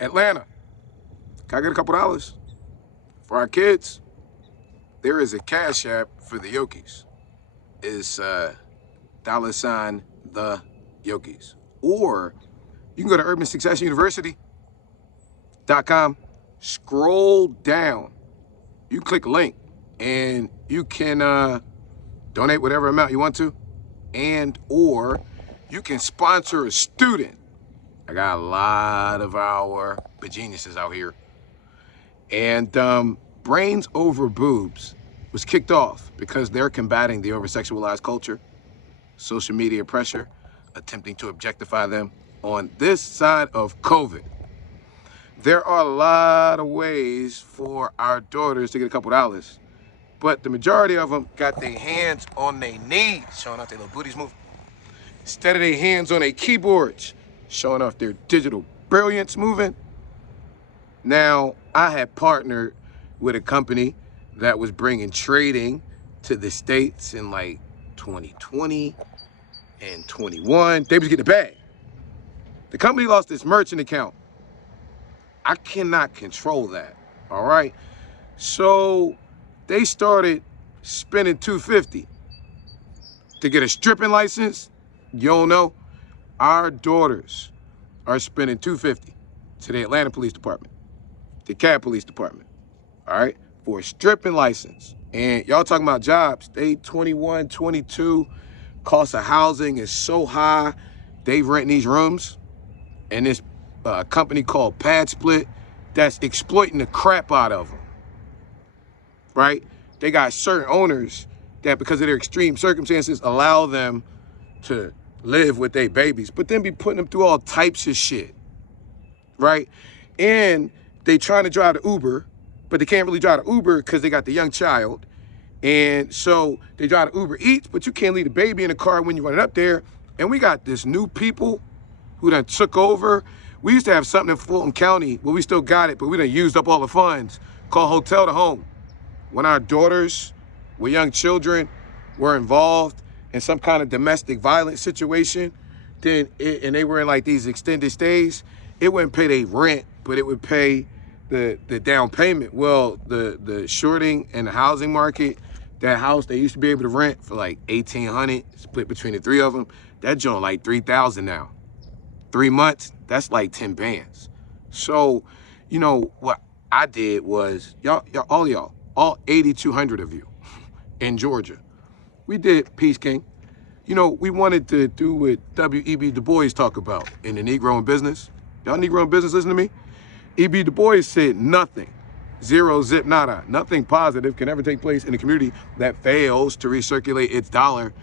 Atlanta, can I get a couple dollars? For our kids, there is a Cash App for the Yokis. It's $ the Yokis. Or you can go to urbansuccessuniversity.com, scroll down, you click link, and you can donate whatever amount you want to, and or you can sponsor a student. I got a lot of our geniuses out here. And Brains Over Boobs was kicked off because they're combating the over-sexualized culture, social media pressure, attempting to objectify them on this side of COVID. There are a lot of ways for our daughters to get a couple dollars, but the majority of them got their hands on their knees, showing off their little booties moving, instead of their hands on their keyboards, showing off their digital brilliance moving. Now, I had partnered with a company that was bringing trading to the States in like 2020 and 21. They was getting the bag. The company lost its merchant account. I cannot control that, all right? So they started spending $250 to get a stripping license. You don't know? Our daughters are spending $250 to the Atlanta Police Department, the Cashapp Police Department, all right, for a stripping license. And y'all talking about jobs, they 21, 22, cost of housing is so high, they rent these rooms, and this company called Pad Split that's exploiting the crap out of them, right? They got certain owners that, because of their extreme circumstances, allow them to live with their babies, but then be putting them through all types of shit, right? And they trying to drive the Uber, but they can't really drive the Uber because they got the young child. And so they drive the Uber Eats, but you can't leave the baby in the car when you run it up there. And we got this new people who done took over. We used to have something in Fulton County, well, we still got it, but we done used up all the funds, called Hotel to Home. When our daughters with young children were involved in some kind of domestic violence situation, and they were in like these extended stays, it wouldn't pay their rent, but it would pay the down payment. Well, the shorting and the housing market, that house they used to be able to rent for like $1,800, split between the three of them, that joint like $3,000 now. 3 months, that's like 10 bands. So, you know, what I did was, all 8,200 of you in Georgia, we did Peace King. You know, we wanted to do what W.E.B. Du Bois talk about in the Negro in business. Y'all Negro in business, listen to me. E.B. Du Bois said nothing, zero, zip, nada, nothing positive can ever take place in a community that fails to recirculate its dollar.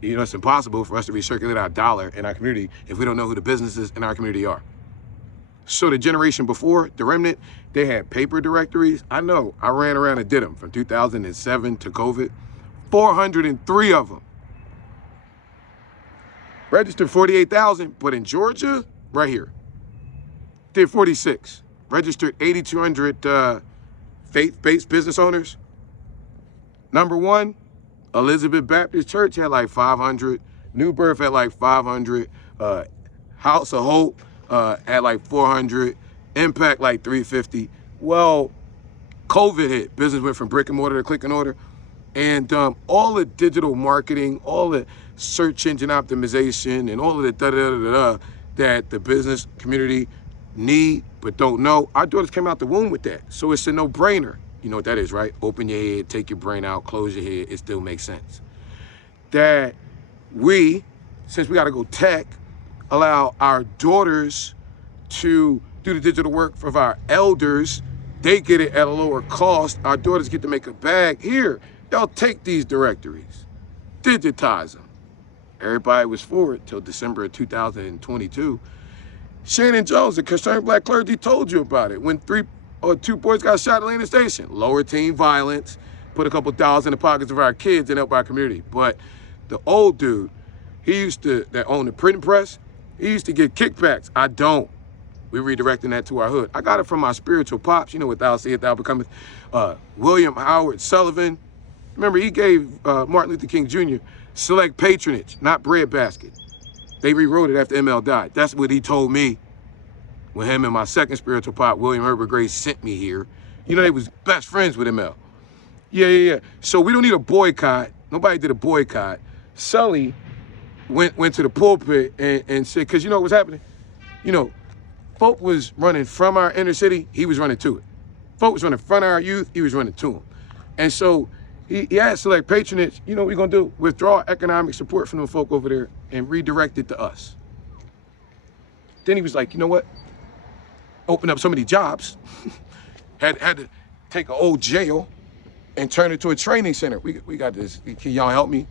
You know, it's impossible for us to recirculate our dollar in our community if we don't know who the businesses in our community are. So the generation before, the remnant, they had paper directories. I know, I ran around and did them from 2007 to COVID. 403 of them. Registered 48,000, but in Georgia, right here, did 46. Registered 8,200 faith-based business owners. Number one, Elizabeth Baptist Church had like 500. New Birth had like 500. House of Hope had like 400. Impact like 350. Well, COVID hit. Business went from brick and mortar to click and order. And all the digital marketing, all the search engine optimization, and all of the da-da-da-da-da that the business community need but don't know, our daughters came out the womb with that. So it's a no-brainer. You know what that is, right? Open your head, take your brain out, close your head, it still makes sense. That we, since we gotta go tech, allow our daughters to do the digital work for our elders. They get it at a lower cost. Our daughters get to make a bag. Here, y'all take these directories, digitize them. Everybody was for it till December of 2022. Shannon Jones, the Concerned Black Clergy, told you about it. When 2 boys got shot at Atlanta Station. Lower teen violence, put a couple dollars in the pockets of our kids and help our community. But the old dude, that owned the printing press, he used to get kickbacks. I don't. We're redirecting that to our hood. I got it from my spiritual pops, you know, what thou sayest, thou becometh. William Howard Sullivan. Remember, he gave Martin Luther King Jr. select patronage, not breadbasket. They rewrote it after ML died. That's what he told me. when him and my second spiritual pop, William Herbert Gray, sent me here. You know, they was best friends with ML. Yeah. So we don't need a boycott. Nobody did a boycott. Sully went to the pulpit and said, because you know what's happening? You know, folk was running from our inner city, he was running to it. Folk was running in front of our youth, he was running to them. And so he had select patronage. You know what we're gonna do? Withdraw economic support from them folk over there and redirect it to us. Then he was like, you know what? Open up so many jobs. had to take an old jail and turn it to a training center. We got this. Can y'all help me?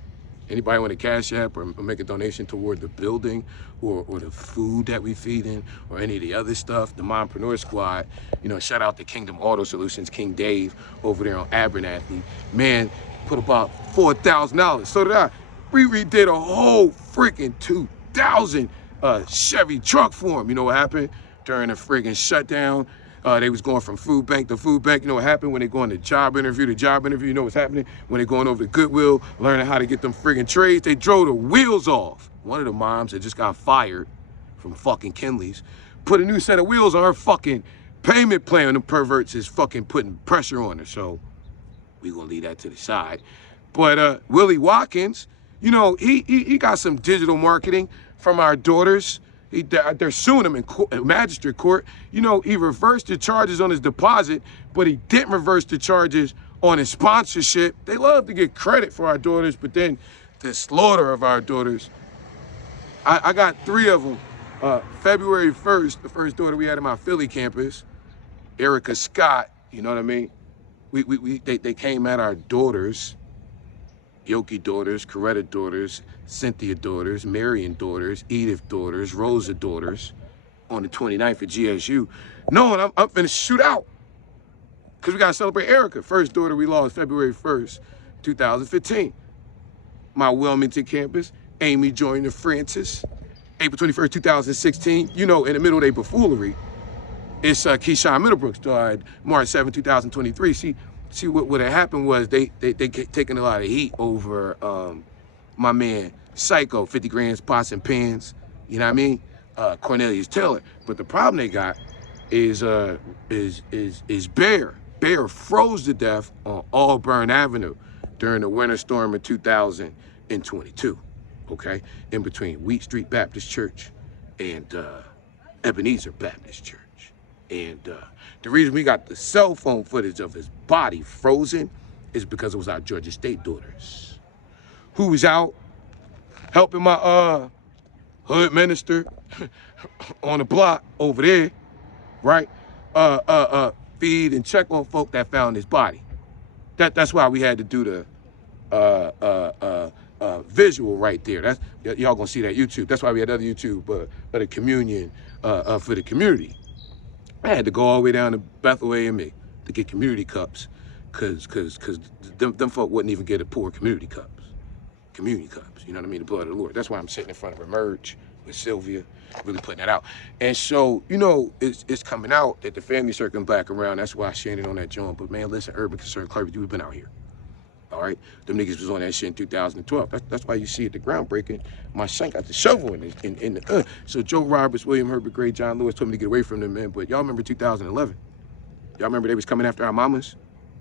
Anybody want to Cashapp or make a donation toward the building or the food that we feed in or any of the other stuff? The Mompreneur Squad, you know, shout out to Kingdom Auto Solutions, King Dave over there on Abernathy. Man, put about $4,000. So did I. We redid a whole freaking 2000 Chevy truck for him. You know what happened? During the friggin' shutdown, they was going from food bank to food bank. You know what happened when they going to job interview to job interview? You know what's happening when they going over to Goodwill, learning how to get them friggin' trades? They drove the wheels off. One of the moms that just got fired from fucking Kinley's put a new set of wheels on her fucking payment plan. The perverts is fucking putting pressure on her. So we gonna leave that to the side. But Willie Watkins, you know, he got some digital marketing from our daughters. They're suing him in magistrate court. You know, he reversed the charges on his deposit, but he didn't reverse the charges on his sponsorship. They love to get credit for our daughters, but then the slaughter of our daughters. I got 3 of them. February 1st, the first daughter we had in my Philly campus, Erica Scott, you know what I mean? They came at our daughters, Yoki daughters, Coretta daughters, Cynthia daughters, Marion daughters, Edith daughters, Rosa daughters on the 29th at GSU. Knowing I'm finna shoot out. Because we gotta celebrate Erica. First daughter we lost February 1st, 2015. My Wilmington campus, Amy Joyner Francis, April 21st, 2016. You know, in the middle of their buffoonery, it's Keyshawn Middlebrooks died March 7, 2023. See what had happened was they taking a lot of heat over my man Psycho, 50 grams, pots and pans, you know what I mean? Cornelius Taylor. But the problem they got is Bear. Bear froze to death on Auburn Avenue during the winter storm of 2022. Okay, in between Wheat Street Baptist Church and Ebenezer Baptist Church. And the reason we got the cell phone footage of his body frozen is because it was our Georgia State daughters who was out helping my hood minister on the block over there, right? Feed and check on folk that found his body. That's why we had to do the visual right there. That's y'all gonna see that YouTube. That's why we had other YouTube, the communion for the community. I had to go all the way down to Bethel AME to get community cups, cause them folk wouldn't even get a pour community cups. Community cups, you know what I mean? The blood of the Lord. That's why I'm sitting in front of Emerge with Sylvia, really putting that out. And so, you know, it's coming out that the family circling back around. That's why I shared it on that joint. But man, listen, urban concern, Clarity, we've been out here. All right, them niggas was on that shit in 2012. That's why you see it, the groundbreaking. My son got the shovel in the. So Joe Roberts, William Herbert Gray, John Lewis told me to get away from them, man. But y'all remember 2011? Y'all remember they was coming after our mamas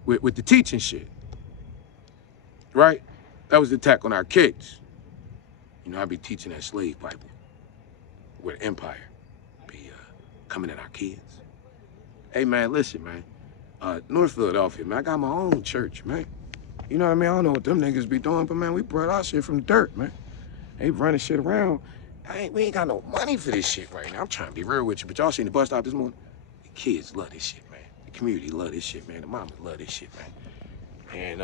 with the teaching shit, right? That was the attack on our kids. You know, I be teaching that slave Bible, where the empire be coming at our kids. Hey man, listen, man. North Philadelphia, man. I got my own church, man. You know what I mean? I don't know what them niggas be doing, but man, we brought our shit from the dirt, man. They running shit around. We ain't got no money for this shit right now. I'm trying to be real with you, but y'all seen the bus stop this morning? The kids love this shit, man. The community love this shit, man. The mamas love this shit, man. And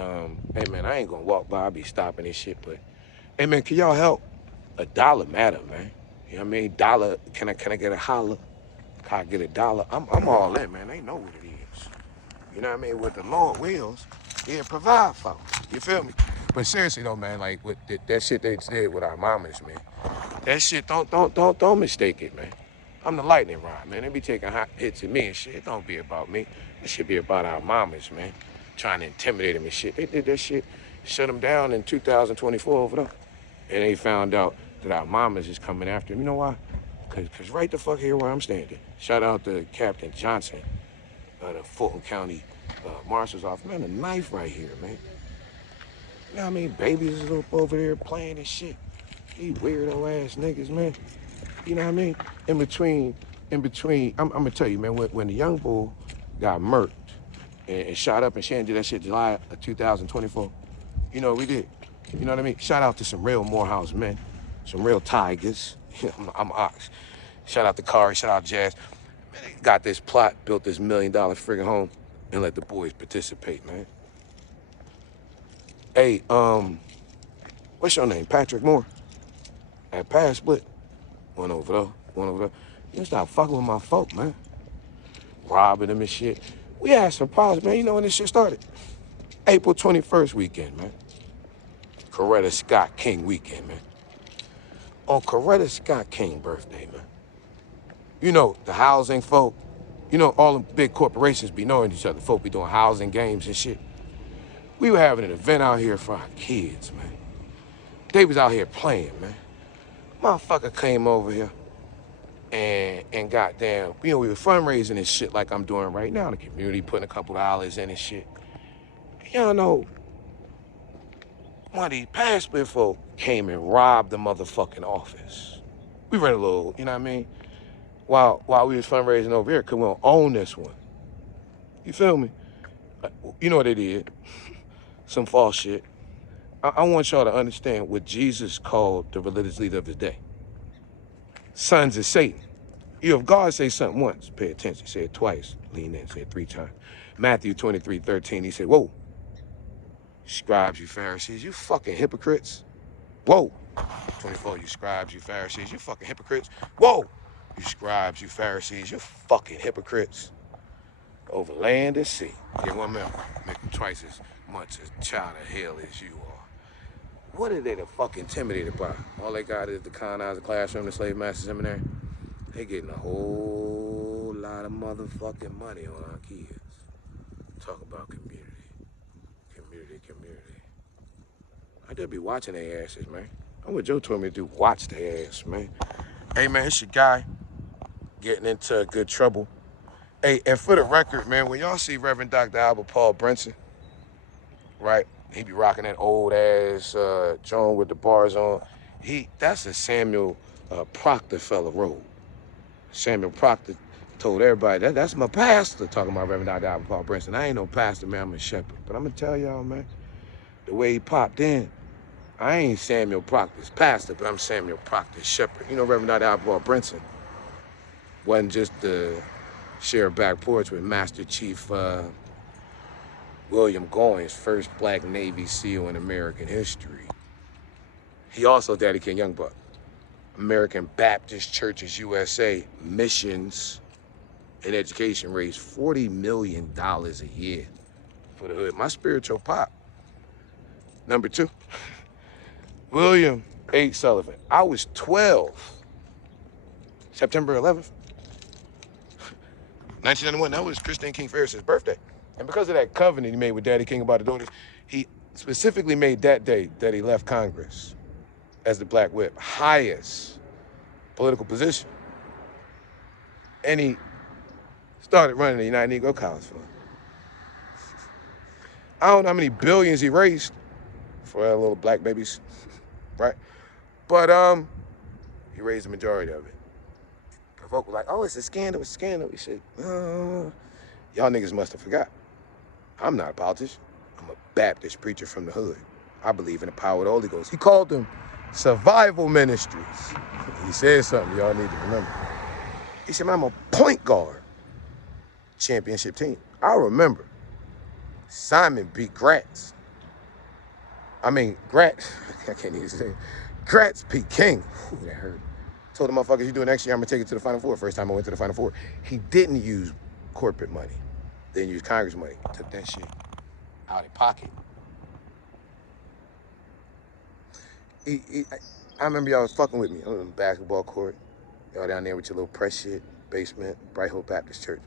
hey man, I ain't gonna walk by, I be stopping this shit, but hey man, can y'all help? $1 matter, man. You know what I mean? Dollar, can I get a holler? Can I get $1? I'm all in, man. They know what it is. You know what I mean? With the Lord wills, he'll provide for them. You feel me? But seriously though, man, like with that shit they did with our mamas, man. That shit, don't mistake it, man. I'm the lightning rod, man. They be taking hot hits at me and shit. It don't be about me. It should be about our mamas, man. Trying to intimidate them and shit. They did that shit, shut them down in 2024 over there. And they found out that our mamas is coming after them. You know why? Cause right the fuck here where I'm standing. Shout out to Captain Johnson, the Fulton County Marshal's Office. Man, a knife right here, man. You know what I mean? Babies is up over there playing and shit. These weirdo ass niggas, man. You know what I mean? In between, I'm gonna tell you, man, when the young bull got murked and shot up in Shannon, did that shit July of 2024. You know what we did? You know what I mean? Shout out to some real Morehouse men, some real tigers. I'm Ox. Shout out to Kari, shout out Jazz. Man, they got this plot, built this $1 million friggin' home, and let the boys participate, man. Hey, what's your name? Patrick Moore? At Pass Split. One over there. You stop fucking with my folk, man. Robbing them and shit. We had some problems, man. You know when this shit started? April 21st weekend, man. Coretta Scott King weekend, man. On Coretta Scott King birthday, man. You know, the housing folk, you know, all the big corporations be knowing each other. Folk be doing housing games and shit. We were having an event out here for our kids, man. They was out here playing, man. Motherfucker came over here and goddamn, you know, we were fundraising and shit like I'm doing right now in the community, putting a couple dollars in and shit. Y'all know, one of these Pass Split folk came and robbed the motherfucking office. We ran a little, you know what I mean? While we was fundraising over here, cause we don't own this one. You feel me? You know what they did? Some false shit. I want y'all to understand what Jesus called the religious leader of his day. Sons of Satan. You know, if God say something once, pay attention. Say it twice, lean in, say it 3 times. Matthew 23:13, he said, whoa. Scribes, you Pharisees, you fucking hypocrites. Whoa. 24, you scribes, you Pharisees, you fucking hypocrites. Whoa. You scribes, you Pharisees, you fucking hypocrites. Over land and sea. Get 1 mil. Make them twice as much a child of hell as you are. What are they to fucking intimidated by? All they got is the colonizer classroom, the slave master seminary. They getting a whole lot of motherfucking money on our kids. Talk about community. I just be watching their asses, man. I'm what Joe told me to do, watch their ass, man. Hey, man, it's your guy getting into good trouble. Hey, and for the record, man, when y'all see Reverend Dr. Albert Paul Brinson, right? He be rocking that old ass Joan with the bars on. That's a Samuel Proctor fella robe. Samuel Proctor told everybody, that's my pastor, talking about Reverend Dr. Albert Paul Brinson. I ain't no pastor, man, I'm a shepherd. But I'm gonna tell y'all, man, the way he popped in, I ain't Samuel Proctor's pastor, but I'm Samuel Proctor's shepherd. You know, Reverend Dr. Albert Paul Brinson wasn't just the share a back porch with Master Chief William Goins, first black Navy SEAL in American history. He also Daddy King Youngbuck. American Baptist Churches USA missions and education raised $40 million a year for the hood. My spiritual pop. Number 2, William H. Sullivan. I was 12, September 11th, 1991. That was Christine King Ferris's birthday. And because of that covenant he made with Daddy King about the daughters, he specifically made that day that he left Congress as the Black Whip, highest political position. And he started running the United Negro College Fund. I don't know how many billions he raised for our little black babies, right? But he raised the majority of it. Folk was like, oh, it's a scandal, it's a scandal. He said, y'all niggas must have forgot. I'm not a politician. I'm a Baptist preacher from the hood. I believe in the power of the Holy Ghost. He called them survival ministries. He said something y'all need to remember. He said, man, I'm a point guard championship team. I remember Simon beat Gratz. I can't even say it. Gratz beat King. Ooh, that hurt. Told the motherfuckers, you do it next year, I'm gonna take it to the Final Four. First time I went to the Final Four. He didn't use corporate money. Didn't use Congress money. Took that shit out of pocket. I remember y'all was fucking with me on the basketball court. Y'all down there with your little press shit, basement, Bright Hope Baptist Church.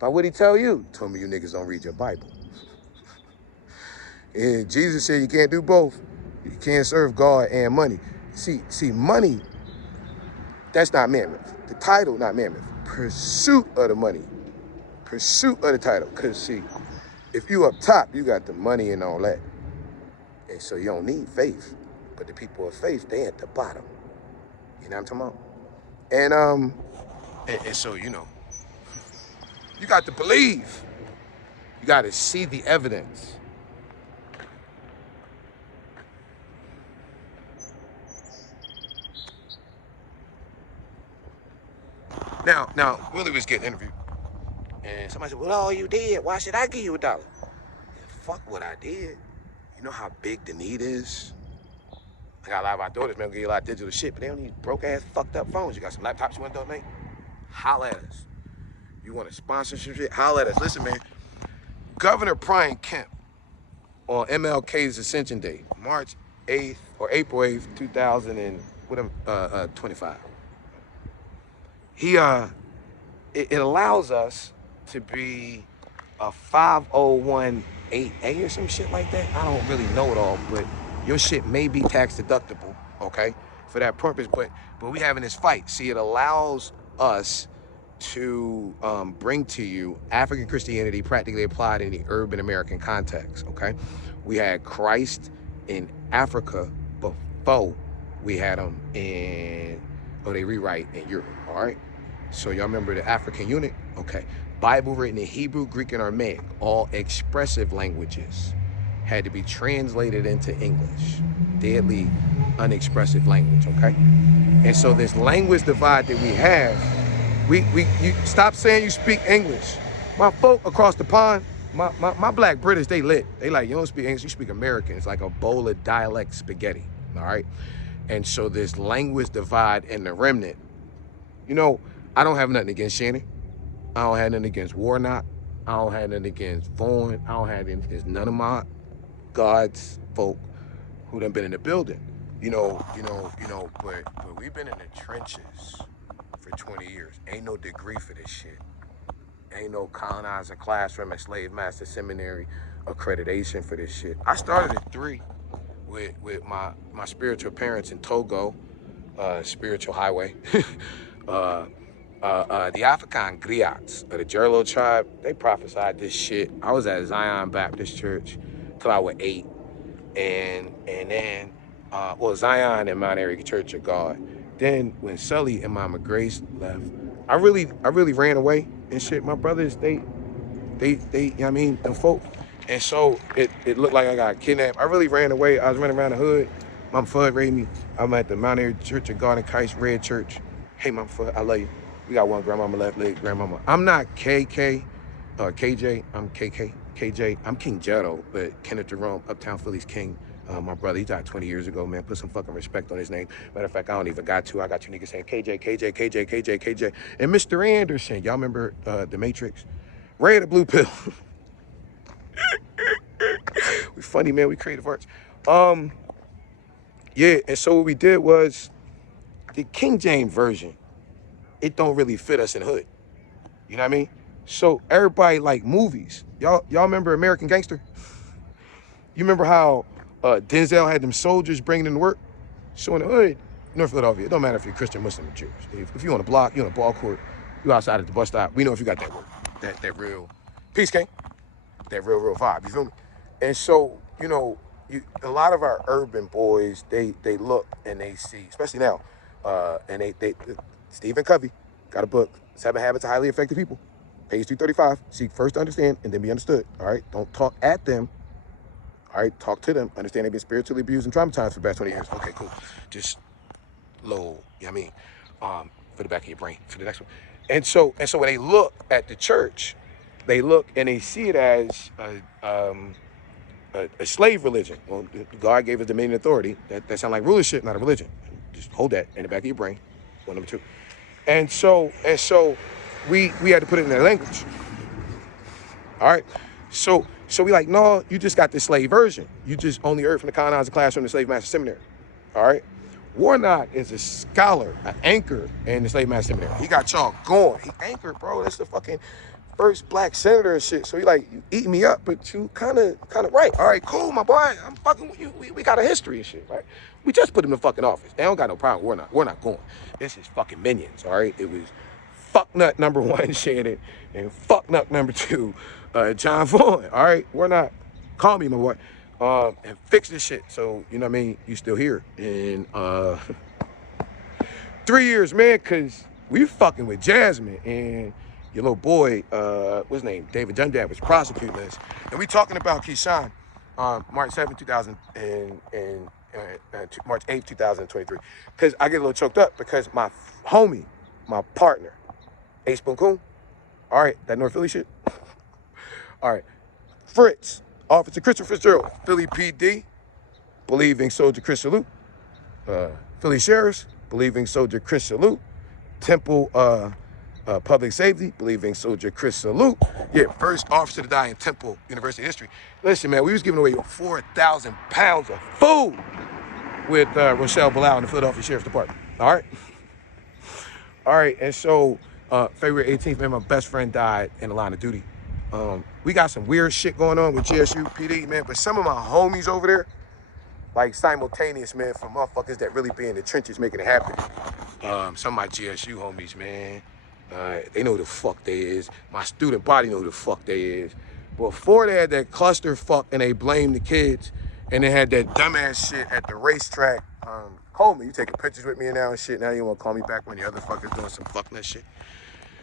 But what'd he tell you? He told me you niggas don't read your Bible. And Jesus said you can't do both. You can't serve God and money. See, money, that's not mammon. the title, not mammoth, pursuit of the money, pursuit of the title. Because see, if you up top, you got the money and all that. And so you don't need faith. But the people of faith, they at the bottom. You know what I'm talking about? And so, you know, you got to believe. You got to see the evidence. Now, Willie was getting interviewed. And somebody said, well, all you did, why should I give you $1? Yeah, fuck what I did. You know how big the need is? I got a lot of our daughters, man, give you a lot of digital shit, but they don't need broke-ass, fucked-up phones. You got some laptops you want to donate? Holla at us. You want a sponsorship shit? Holla at us. Listen, man, Governor Brian Kemp on MLK's Ascension Day, March 8th or April 8th, 2025. It allows us to be a 501(a) or some shit like that. I don't really know it all, but your shit may be tax deductible, okay, for that purpose. But we having this fight. See, it allows us to bring to you African Christianity practically applied in the urban American context, okay? We had Christ in Africa before we had him in, they rewrite in Europe, all right? So y'all remember the African unit? Okay. Bible written in Hebrew, Greek, and Aramaic, all expressive languages, had to be translated into English. Deadly unexpressive language, okay? And so this language divide that we have, you stop saying you speak English. My folk across the pond, my black British, they lit. They like, you don't speak English, you speak American. It's like a bowl of dialect spaghetti, all right? And so this language divide and the remnant, you know, I don't have nothing against Shannon. I don't have nothing against Warnock. I don't have nothing against Vaughn. I don't have anything against none of my God's folk who done been in the building. But we've been in the trenches for 20 years. Ain't no degree for this shit. Ain't no colonizer classroom at Slave Master Seminary accreditation for this shit. I started at 3 with my spiritual parents in Togo, spiritual highway. The African griots of the Jerlo tribe, they prophesied this shit. I was at Zion Baptist Church till I was 8. And then, Zion and Mount Airy Church of God. Then when Sully and Mama Grace left, I really ran away and shit. My brothers, they, you know what I mean, them folk. And so it looked like I got kidnapped. I really ran away. I was running around the hood. Mama Fudd raised me. I'm at the Mount Airy Church of God in Christ Red Church. Hey, Mama Fudd, I love you. We got one grandmama left leg, grandmama. I'm not KK, KJ, I'm KK, KJ. I'm King Jetto, but Kenneth Jerome, Uptown Philly's king. My brother, he died 20 years ago, man. Put some fucking respect on his name. Matter of fact, I don't even got to. I got you niggas saying KJ, KJ, KJ, KJ, KJ. And Mr. Anderson, y'all remember The Matrix? Ray of the Blue Pill. We funny, man. We creative arts. Yeah, and so what we did was the King James Version. It don't really fit us in the hood. You know what I mean? So everybody like movies. Y'all remember American Gangster? You remember how Denzel had them soldiers bringing in to work? So in the hood, North Philadelphia, it don't matter if you're Christian, Muslim, or Jewish. If you're on the block, you're on a ball court, you outside at the bus stop, we know if you got that work, that real peace king, that real vibe, you feel me? And so, you know, a lot of our urban boys, they look and they see, especially now, and they Stephen Covey got a book, 7 Habits of Highly Effective People, page 235. Seek first to understand and then be understood. All right, don't talk at them. All right, talk to them. Understand they've been spiritually abused and traumatized for the past 20 years. Okay, cool. Just low, you know what I mean? For the back of your brain, for the next one. And so when they look at the church, they look and they see it as a slave religion. Well, God gave us dominion and authority. That sounds like rulership, not a religion. Just hold that in the back of your brain. One, number 2. And so we had to put it in their language. All right. So we like, no, you just got the slave version. You just only heard from the colonizer classroom, the slave master seminary. All right. Warnock is a scholar, an anchor in the slave master seminary. He got y'all going. He anchored, bro. That's the fucking first black senator and shit. So he like, you eating me up, but you kind of right. All right, cool, my boy. I'm fucking with you. We got a history and shit, right? We just put him in fucking office. They don't got no problem. We're not going. This is fucking minions, all right? It was fuck nut number 1, Shannon, and fuck nut number 2, John Vaughn, all right? We're not, call me, my boy, and fix this shit. So, you know what I mean? You still here. And 3 years, man, because we fucking with Jasmine, and your little boy, what's his name, David Dunjab, was prosecuting us. And we talking about Keyshawn, March 7th, 2000, and March 8th, 2023. Because I get a little choked up because my homie, my partner, Ace Boon Coon, all right, that North Philly shit. All right, Fritz, Officer Christopher Fitzgerald, Philly PD, believing soldier Chris Salute, Philly Sheriffs, believing soldier Chris Salute, Temple Public Safety, believing soldier Chris Salute. Yeah, first officer to die in Temple University history. Listen, man, we was giving away 4,000 pounds of food with Rochelle Bilal in the Philadelphia Sheriff's Department. All right? All right, and so February 18th, man, my best friend died in the line of duty. We got some weird shit going on with GSU PD, man, but some of my homies over there, like simultaneous, man, for motherfuckers that really be in the trenches making it happen. Some of my GSU homies, man, they know who the fuck they is. My student body know who the fuck they is. Before they had that cluster fuck and they blamed the kids, and they had that dumbass shit at the racetrack. Call me, you taking pictures with me now and shit. Now you want to call me back when the other fuckers doing some fucking that shit.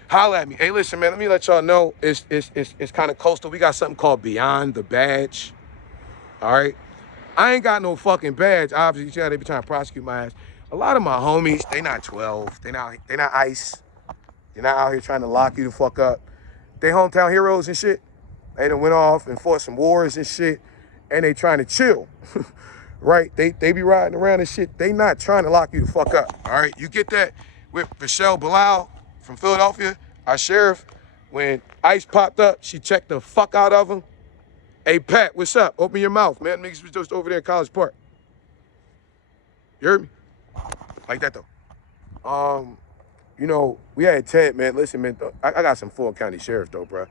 Holla at me. Hey, listen, man, let me let y'all know it's kind of coastal. We got something called Beyond the Badge. All right? I ain't got no fucking badge. Obviously, you see how they be trying to prosecute my ass. A lot of my homies, they not 12. They not ICE. They're not out here trying to lock you the fuck up. They hometown heroes and shit. They done went off and fought some wars and shit, and they trying to chill, right? They be riding around and shit. They not trying to lock you the fuck up, all right? You get that with Rochelle Bilal from Philadelphia, our sheriff. When ICE popped up, she checked the fuck out of him. Hey, Pat, what's up? Open your mouth, man. Niggas was just over there in College Park. You heard me? Like that, though. You know, we had Ted, man. Listen, man, I got some Fulton County sheriffs, though, bro.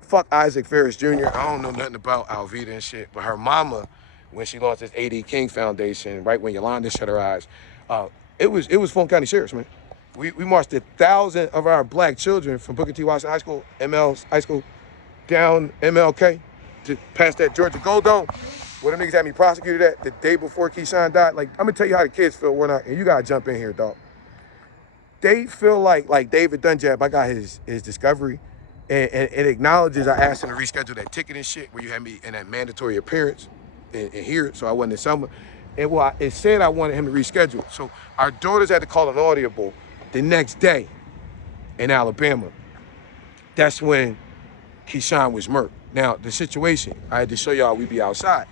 Fuck Isaac Ferris Jr. I don't know nothing about Alveda and shit, but her mama, when she launched this A.D. King Foundation, right when Yolanda shut her eyes, it was Fulton County sheriffs, man. We marched 1,000 of our black children from Booker T. Washington High School, ML's High School, down MLK, to past that Georgia Gold Dome, where them niggas had me prosecuted at the day before Keyshawn died. Like, I'm gonna tell you how the kids feel, and you gotta jump in here, dog. They feel like David Dunjab, I got his discovery, and it acknowledges I asked him to reschedule that ticket and shit where you had me in that mandatory appearance in here, so I wasn't in summer. And well, it said I wanted him to reschedule. So our daughters had to call an audible the next day in Alabama. That's when Keyshawn was murked. Now, the situation, I had to show y'all we be outside,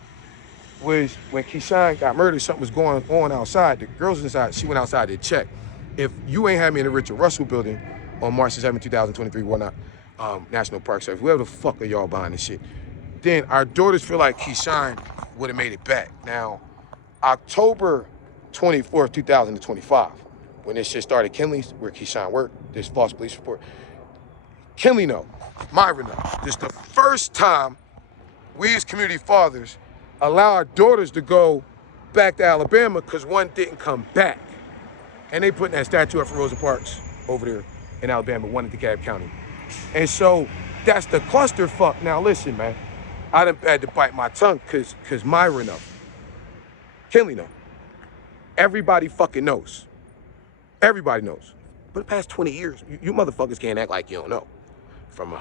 was when Keyshawn got murdered, something was going on outside. The girls inside, she went outside to check. If you ain't had me in the Richard Russell building on March 7, 2023, whatnot, National Park Service, whoever the fuck are y'all behind this shit, then our daughters feel like Keyshawn would have made it back. Now, October 24th, 2025, when this shit started, Kinley's, where Keyshawn worked, this false police report, Kinley know, Myra know. This is the first time we as community fathers allow our daughters to go back to Alabama because one didn't come back. And they putting that statue up for Rosa Parks over there in Alabama, one in DeKalb County. And so that's the clusterfuck. Now listen, man, I done had to bite my tongue because Myra know. Kinley know. Everybody fucking knows. Everybody knows. For the past 20 years, you motherfuckers can't act like you don't know. From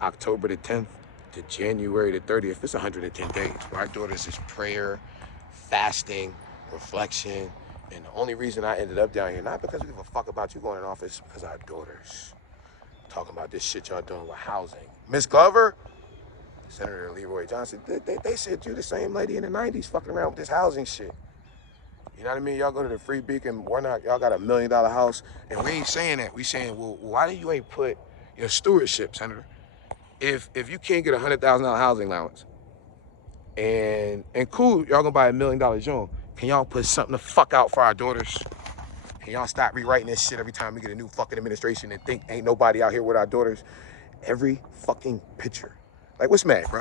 October the 10th to January the 30th, it's 110 days. Our daughters is prayer, fasting, reflection. And the only reason I ended up down here, not because we give a fuck about you going in office, because our daughters talking about this shit y'all doing with housing. Miss Glover, Senator Leroy Johnson, they said you the same lady in the 90s fucking around with this housing shit. You know what I mean? Y'all go to the Free Beacon, Warnock, y'all got $1 million house, and we ain't saying that. We saying, well, why do you ain't put your stewardship, Senator? If you can't get a $100,000 housing allowance, and cool, y'all gonna buy $1 million joint, can y'all put something the fuck out for our daughters? Can y'all stop rewriting this shit every time we get a new fucking administration and think ain't nobody out here with our daughters? Every fucking picture. Like, what's mad, bro?